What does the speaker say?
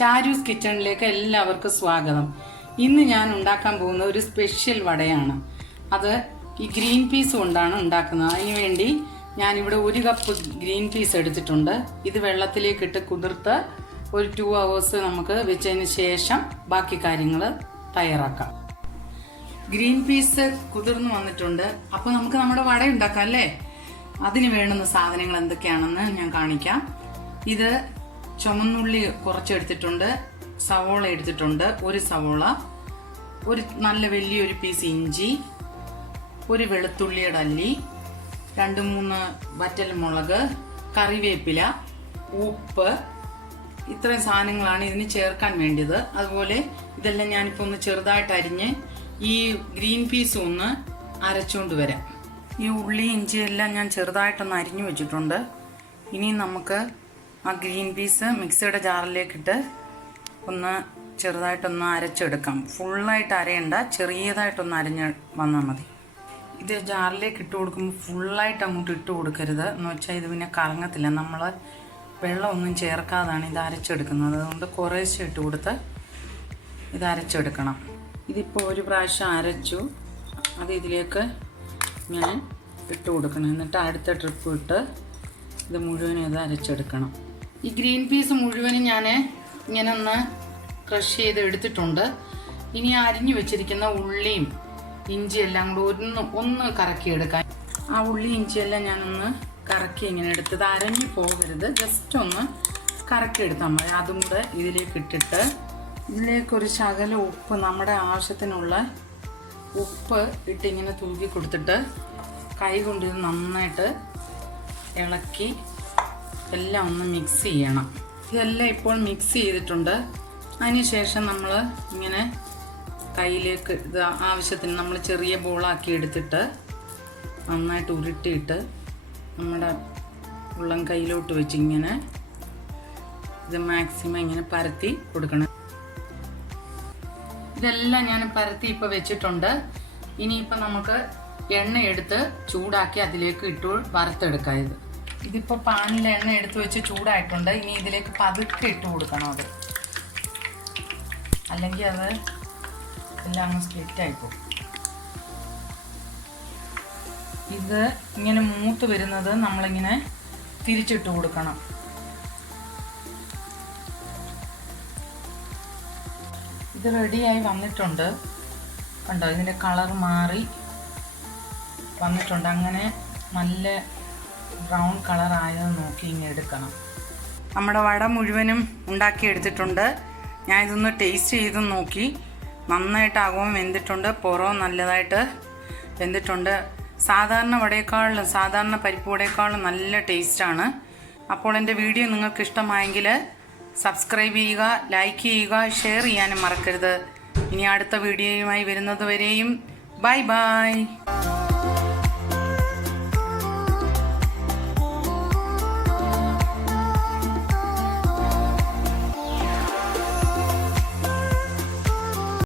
ചാരൂസ് കിച്ചണിലേക്ക് എല്ലാവർക്കും സ്വാഗതം. ഇന്ന് ഞാൻ ഉണ്ടാക്കാൻ പോകുന്ന ഒരു സ്പെഷ്യൽ വടയാണ്. അത് ഈ ഗ്രീൻ പീസ് കൊണ്ടാണ് ഉണ്ടാക്കുന്നത്. അതിനുവേണ്ടി ഞാനിവിടെ 1 കപ്പ് ഗ്രീൻ പീസ് എടുത്തിട്ടുണ്ട്. ഇത് വെള്ളത്തിലേക്ക് ഇട്ട് കുതിർത്ത് ഒരു 2 hours നമുക്ക് വെച്ചതിന് ശേഷം ബാക്കി കാര്യങ്ങൾ തയ്യാറാക്കാം. ഗ്രീൻ പീസ് കുതിർന്ന് വന്നിട്ടുണ്ട്. അപ്പോൾ നമുക്ക് നമ്മുടെ വട ഉണ്ടാക്കാം അല്ലേ? അതിന് വേണ്ടുന്ന സാധനങ്ങൾ എന്തൊക്കെയാണെന്ന് ഞാൻ കാണിക്കാം. ഇത് ചുമന്നുള്ളി കുറച്ചെടുത്തിട്ടുണ്ട്, സവോള എടുത്തിട്ടുണ്ട്, 1 സവോള, ഒരു നല്ല വലിയൊരു പീസ് ഇഞ്ചി, ഒരു വെളുത്തുള്ളിയുടെ അല്ലി, 2-3 വറ്റൽ മുളക്, കറിവേപ്പില, ഉപ്പ്, ഇത്രയും സാധനങ്ങളാണ് ഇതിന് ചേർക്കാൻ വേണ്ടത്. അതുപോലെ ഇതെല്ലാം ഞാനിപ്പോൾ ഒന്ന് ചെറുതായിട്ട് അരിഞ്ഞ് ഈ ഗ്രീൻ പീസ് ഒന്ന് അരച്ചുകൊണ്ട് വരാം. ഈ ഉള്ളി ഇഞ്ചിയെല്ലാം ഞാൻ ചെറുതായിട്ടൊന്ന് അരിഞ്ഞു വെച്ചിട്ടുണ്ട്. ഇനി നമുക്ക് ആ ഗ്രീൻ പീസ് മിക്സിയുടെ ജാറിലേക്കിട്ട് ഒന്ന് ചെറുതായിട്ടൊന്ന് അരച്ചെടുക്കാം. ഫുള്ളായിട്ട് അരയണ്ട, ചെറിയതായിട്ടൊന്ന് അരഞ്ഞ് വന്നാൽ മതി. ഇത് ജാറിലേക്ക് ഇട്ട് കൊടുക്കുമ്പോൾ ഫുള്ളായിട്ട് അങ്ങോട്ട് ഇട്ട് കൊടുക്കരുത്. എന്ന് വെച്ചാൽ ഇത് പിന്നെ കറങ്ങത്തില്ല. നമ്മൾ വെള്ളമൊന്നും ചേർക്കാതാണ് ഇത് അരച്ചെടുക്കുന്നത്. അതുകൊണ്ട് കുറേശ്ശെ ഇട്ട് കൊടുത്ത് ഇത് അരച്ചെടുക്കണം. ഇതിപ്പോൾ ഒരു പ്രാവശ്യം അരച്ചു. അത് ഇതിലേക്ക് ഞാൻ ഇട്ട് കൊടുക്കണം. എന്നിട്ട് അടുത്ത ട്രിപ്പ് ഇട്ട് ഇത് മുഴുവനും ഇത് അരച്ചെടുക്കണം. ഈ ഗ്രീൻ പീസ് മുഴുവനും ഞാൻ ഇങ്ങനെ ഒന്ന് ക്രഷ് ചെയ്ത് എടുത്തിട്ടുണ്ട്. ഇനി അരിഞ്ഞു വെച്ചിരിക്കുന്ന ഉള്ളിയും ഇഞ്ചിയെല്ലാം കൂടി ഒന്ന് കറക്കിയെടുക്കാൻ. ആ ഉള്ളി ഇഞ്ചിയെല്ലാം ഞാനൊന്ന് കറക്കി ഇങ്ങനെ എടുത്തത് അരഞ്ഞു പോകരുത്, ജസ്റ്റ് ഒന്ന് കറക്കിയെടുത്താൽ മതി. അതും കൂടെ ഇതിലേക്ക് ഇട്ടിട്ട് ഇതിലേക്കൊരു ശകലം ഉപ്പ്, നമ്മുടെ ആവശ്യത്തിനുള്ള ഉപ്പ് ഇട്ടിങ്ങനെ തൂക്കി കൊടുത്തിട്ട് കൈ കൊണ്ട് ഇത് നന്നായിട്ട് ഇളക്കി എല്ലാം ഒന്ന് മിക്സ് ചെയ്യണം. ഇതെല്ലാം ഇപ്പോൾ മിക്സ് ചെയ്തിട്ടുണ്ട്. അതിനുശേഷം നമ്മൾ ഇങ്ങനെ കയ്യിലേക്ക് ഇത് ആവശ്യത്തിന് നമ്മൾ ചെറിയ ബോളാക്കി എടുത്തിട്ട് നന്നായിട്ട് ഉരുട്ടിയിട്ട് നമ്മുടെ ഉള്ളം കയ്യിലോട്ട് വെച്ച് ഇങ്ങനെ ഇത് മാക്സിമം ഇങ്ങനെ പരത്തി കൊടുക്കണം. ഇതെല്ലാം ഞാൻ പരത്തി ഇപ്പോൾ വെച്ചിട്ടുണ്ട്. ഇനിയിപ്പോൾ നമുക്ക് എണ്ണ എടുത്ത് ചൂടാക്കി അതിലേക്ക് ഇട്ട് വറുത്തെടുക്കാം. ഇതിപ്പോൾ പാനിൽ എണ്ണ എടുത്ത് വെച്ച് ചൂടായിട്ടുണ്ട്. ഇനി ഇതിലേക്ക് പതുക്കെ ഇട്ട് കൊടുക്കണം. അത് അല്ലെങ്കിൽ അത് എല്ലാം അങ്ങ് സ്പ്ലിറ്റായിപ്പോകും. ഇത് ഇങ്ങനെ മൂത്ത് വരുന്നത് നമ്മളിങ്ങനെ തിരിച്ചിട്ട് കൊടുക്കണം. ഇത് റെഡിയായി വന്നിട്ടുണ്ട്. കണ്ടോ, ഇതിൻ്റെ കളർ മാറി വന്നിട്ടുണ്ട്. അങ്ങനെ നല്ല ബ്രൗൺ കളർ ആയത് നോക്കി ഇങ്ങനെ എടുക്കണം. നമ്മുടെ വട മുഴുവനും ഉണ്ടാക്കിയെടുത്തിട്ടുണ്ട്. ഞാൻ ഇതൊന്ന് ടേസ്റ്റ് ചെയ്ത് നോക്കി. നന്നായിട്ടാകും വെന്തിട്ടുണ്ട്. പുറവും നല്ലതായിട്ട് വെന്തിട്ടുണ്ട്. സാധാരണ വടയേക്കാളും സാധാരണ പരിപ്പ് വടയേക്കാളും നല്ല ടേസ്റ്റാണ്. അപ്പോൾ എൻ്റെ വീഡിയോ നിങ്ങൾക്ക് ഇഷ്ടമായെങ്കിൽ സബ്സ്ക്രൈബ് ചെയ്യുക, ലൈക്ക് ചെയ്യുക, ഷെയർ ചെയ്യാനും മറക്കരുത്. ഇനി അടുത്ത വീഡിയോയുമായി വരുന്നത് വരെയും ബൈ ബൈ.